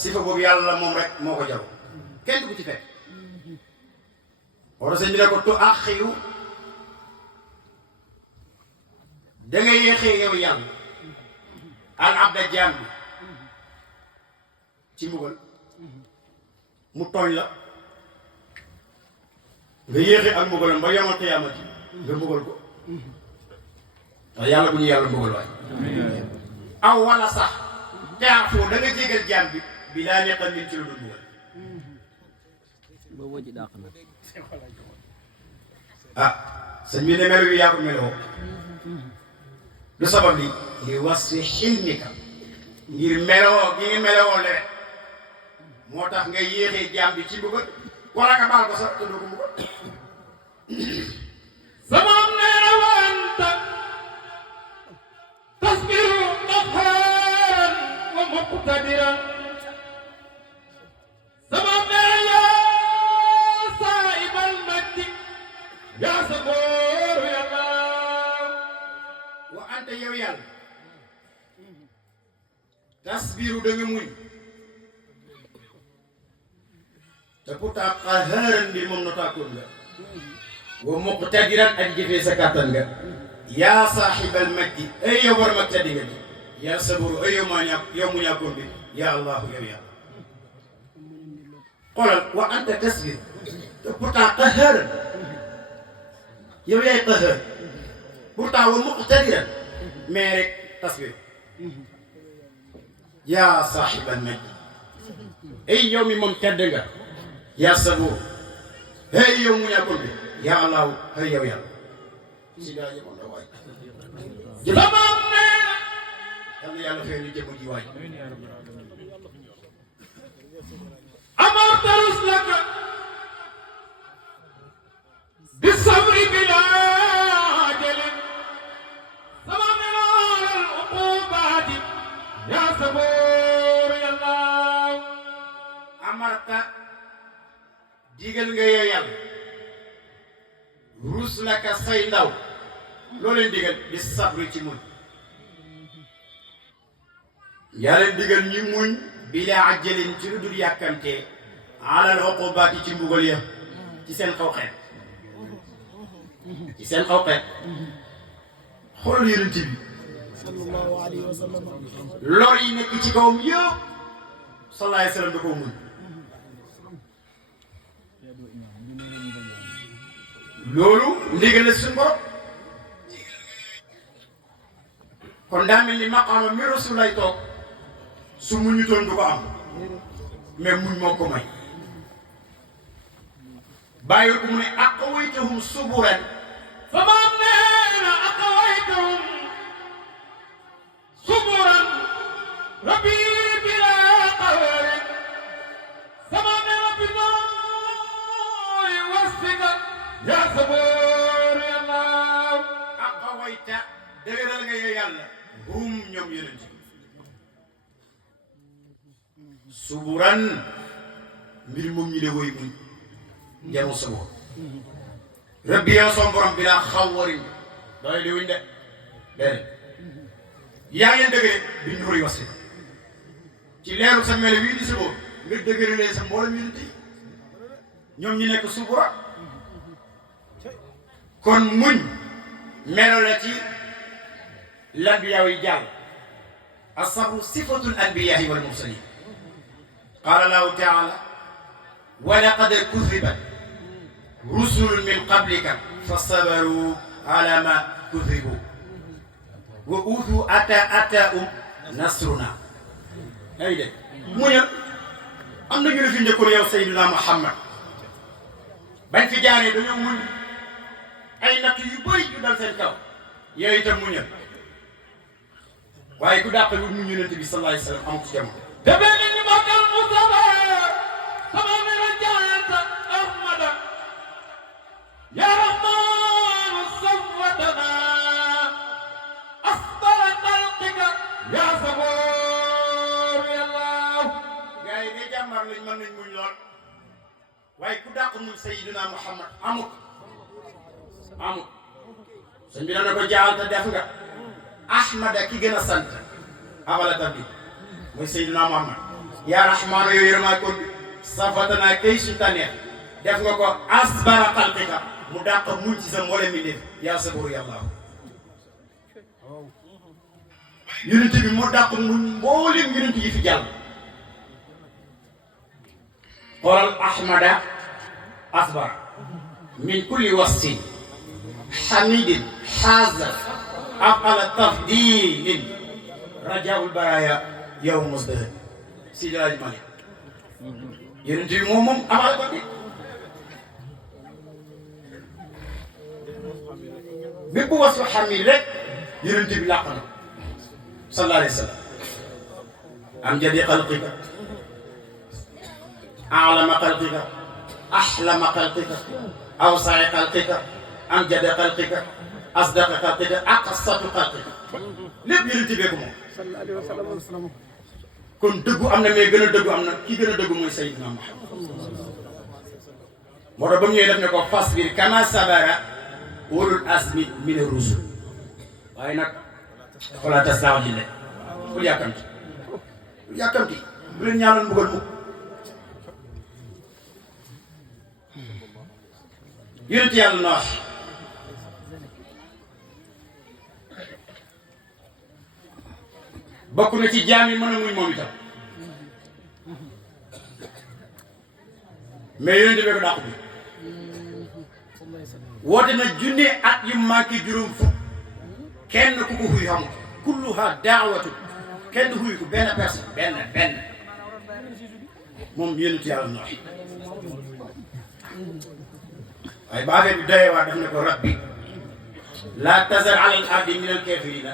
sifa boobu yàlla moom rek moo ko jaw kenn du ko ci fekk wala sëñ bi ne ko tu axiru da nga yéexee yow yàlla al abda jaam bi ci mbugal mu tooñ la nga yéexee ak mbugalam ba yomal qiyaamati nga mbugal ko ndax yàlla bu ñu yàlla mbugal waay aw wala sax taafoo da nga jégal jaam bi bi laa nekkal min ci lu dul mbugal boobu ci dàq na ah sëñ bi ne melo wi yaa ko meloo lu sabab li li wasfi xilmika ngir meloo gi ngi meloo le rek moo tax nga yéexee jaam bi ci mbugal wala nga baal ko sax te doo ko mbugal sama neera wanta tasbiru qaharan wa muqtadiran sama neera yaa saibal majdi yaa sabooru yàlla wa anta yow yàlla tasbiru da nga muñ te pourtant qahaaran bi moom notaakoon nga wa muqtadiran ak jëfee sa kàttan nga yaa saaxibal majdi ay yow war mag teddi nga di yaa saburu ay yow maa ñàkk yow mu ñàkkoon bi yaa allahu yow yàlla xoolal wa anta tasbir te pourtant qahaaran yow yaay qahaar pourtant wa muqtadiran mais rek tasbir yaa saaxibal majdi ay yow mi moom tedd nga yaa sabur hey yow mu ñàkkoon bi yaa allahu hey yow yàlla si daa yemoon na waay sama neera yal na yàlla fee ñu jëmm ji waay amarta ruslaka bi sabri bila ajalin sama neera al uqubati yaa sabooru yàlla amarta digal nga yow yàlla ruus laka say ndaw loo leen digal bi sabri ci muñ yaa leen digal ñi muñ bila ajalin ci lu dul yàkkamtee alal uqubaati ci mbugal ya ci seen xaw xeet ci seen xaw xeet xoolal yonent bi sallallahu alayhi wa sallam lor yi nekk ci kawam yëpp sallallahu alayhi wa sallam da koo muñ loolu ndigal la suñu borom kon daa mel ni maqaama mi rasul lay toog su muñu toon du ko am mais muñ moo ko may bàyyi ko mu ne aqwaytahum suburan sama neera aqwaytum suburan rabbi bila qahrin sama neera bi nooy wasfika yaa sabooru yàlla aqwayta dëgëral nga yow yàlla hum ñoom yonent bi suburan mbir moom ñi de woy muñ jamu sabor rabbi yow son borom bi laa xaw warim doole di wuñ de déedéet yaa ngeen dëgëre bi ñu roy wasi ci leeru sa melo wii di sabor nga dëgëralee sa mboolem yonent yi ñoom ñi nekk subura kon muñ melo la ci l'anbiyaa yi jàll asabru sifatul anbiyaa wal mursalin qaala allahu taala wa laqad kuzibat rusulun min qablika fa sabaru ala ma kuzibu wa utu ataahum nasruna ay de muñal am na ñu la fi njëkkoon yow Seydina Muhammad bañ fi jaaree dañoo muñ ay natt yu bëri yu dal seen kaw yooyu itam muñal waaye ku dàqal wut muñ yonent bi sallallahu alayhi wa sallam amu ci jamono debe ni ñu magal Mustafa sama neera jaayanta ahmada ya rahmanu sawwatana asbara xalqika ya sabor yàlla gars yi day jàmbaar lañ mën nañ muñ lool waaye ku dàq muñ Seydina Muhammad amut sëñ bi dana ko jaal te def nga ahmada ki gën a sant abala tabbi mooy Seydina Muhammad yaa rahmaanu yow yërëmaa kon safatanaa kay suñu tànneef def nga ko asbara xalqika mu dàq muñ ci sa mboolem mi def yaa saburu yàllaahu yonent bi mu dàq muñ mboolem yonent yi fi jàll xoolal ahmada asbar min kulli wasfin hamidin xaazar aqala tafdilin rajaul baraya yow musdahad Sidi El Hadji Malick yonent bi moom amala ko bi bépp wasfu hamid rek yonent bi làq na sallallahu alayhi wa sallam am jadi xalqika أعلم خلقك أحلم خلقك أوسع خلقك أمجد خلقك أصدق خلقك أقسط خلقك lépp yonent bi ko moom sallallahu alayhi wa sallam kon dëggu am na mais gën a dëggu am na ki gën a dëggu mooy Seydina Muhammad moo tax ba mu ñëwee def ne ko fasbir kama sabara ulul azmi mina rusul waaye nag wala tastaajil bul yàkkamti bu leen ñaanal mbugal mu yonent yàlla Noox bokk na ci jaam yi mën a muñ moom itam mais yonent bi ko dàq bi woote na junne at yu manqué juróom fukk kenn ku ko xuy xam kulluha daawatu kenn xuy ko benn personne benn moom yonent yàlla Noox waaye ba affaire bi doyee waa def ne ko rabbi laa tazar ala al ardi min al kafirina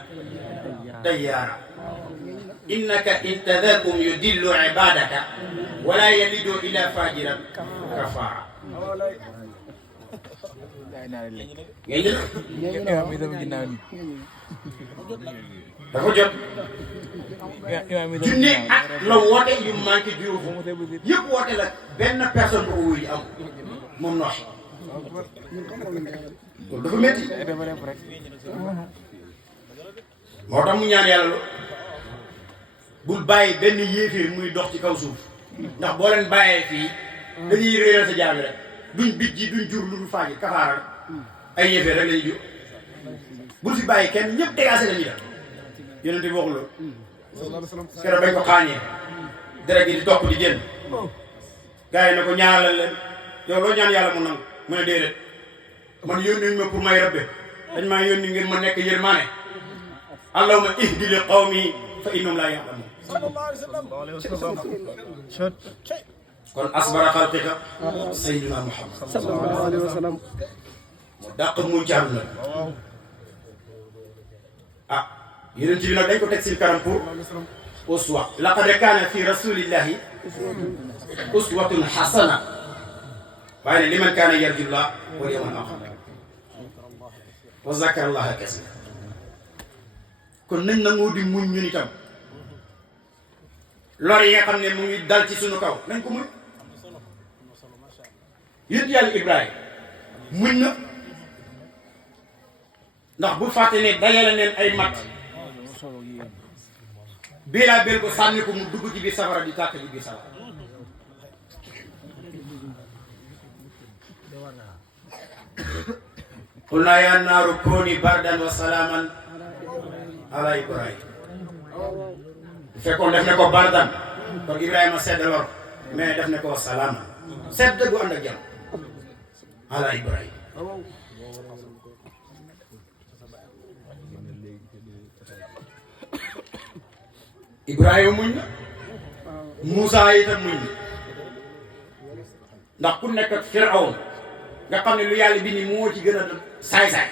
dayyaara innaka in tadarhum yudillu ibadaka wala yalidu illa fajiran kafaara ngay jël dafa jot junne at la woote yu manqué juróom yëpp woote la benn personne bu ko wuyu am moom Noox kon dafa métti moo tax mu ñaan yàlla bul bàyyi benn yéeféer muy dox ci kaw suuf ndax boo leen bàyyee fii dañuy réeral sa jaam yi rek duñ bit ji duñ jur lu dul faaji kafaara ay yéeféer rek lañuy jur bul fi bàyyi kenn ñëpp dégagé la ñuy def yonent bi waxul loolu keroog bañ ko xaañee deret gi di topp di génn gars yi ne ko ñaanalal leen yow loo ñaan yàlla mu nangu mu ne déedéet man yónni ma pour may rabbe dañ maa yónni ngir ma nekk yërmaane allahumma ihdi li qawmi fa innahum laa ya'lamuun kon asbara xalqika sayyidina Muhammad sallallahu alayhi wa sallam mu dàq mu jaar la ah yonent bi nag dañ ko teg si kanam pour uswa laqad kaana fi rasulillahi uswatun hasana waaye ne liman kaana yarju llaah wal yawmal aaxir wa zakara llaaha kasiiran kon nañ nangoo di muñ ñun itam lor yi nga xam ne mu ngi dal ci suñu kaw nañ ko muñ yonent yàlla Ibrahima muñ na ndax bu fàtte ne dajale neen ay mat bii laa bel ko sànni ko mu dugg ci biir safara di tàkk ci biir safara qulnaa yaa naaru kuuni bardan wa salaaman ala Ibrahima bu fekkoon def ne ko bardan kon Ibrahima sedd lor mais def ne ko salaaman sedd gu ànd ak jàmm ala Ibrahima Ibrahima muñ na Moussa itam muñ na ndax ku nekk ak Firawna nga xam ne lu yàlla bi ni moo ci gën a saay-saay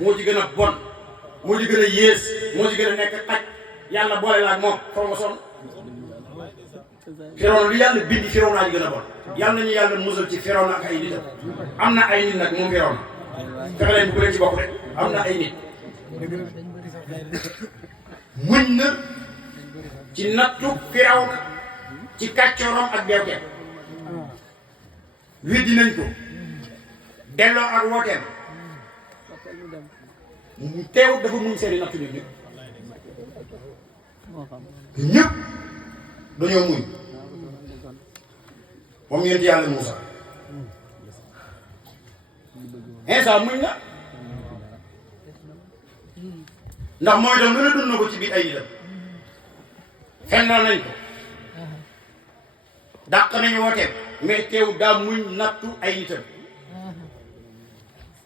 moo ci gën a bon moo ci gën a yées moo ci gën a nekk xaj yàlla boole la ak moom foo nga sonn Firawna lu yàlla bindi Firawna ci gën a bon yàlla nañu yàlla musal ci Firawna ak ay nitam am na ay nit nag moom Firawna fexe leen bu leen ci bokk rek am na ay nit muñ na ci nattu Firawna ci kàccooram ak beewteem weddi nañ ko delloo ak wooteem teewut dafa muñ seeni nattu ñëpp dañoo muñ moom yonent yàlla Muusa Iisaa muñ na ndax mooy doon lu ne dund na ko ci biir ay nitam fennal nañ ko dàq nañu wooteem mais teew daa muñ nattu ay nitam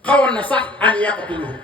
xawoon na sax an yaqtuluhu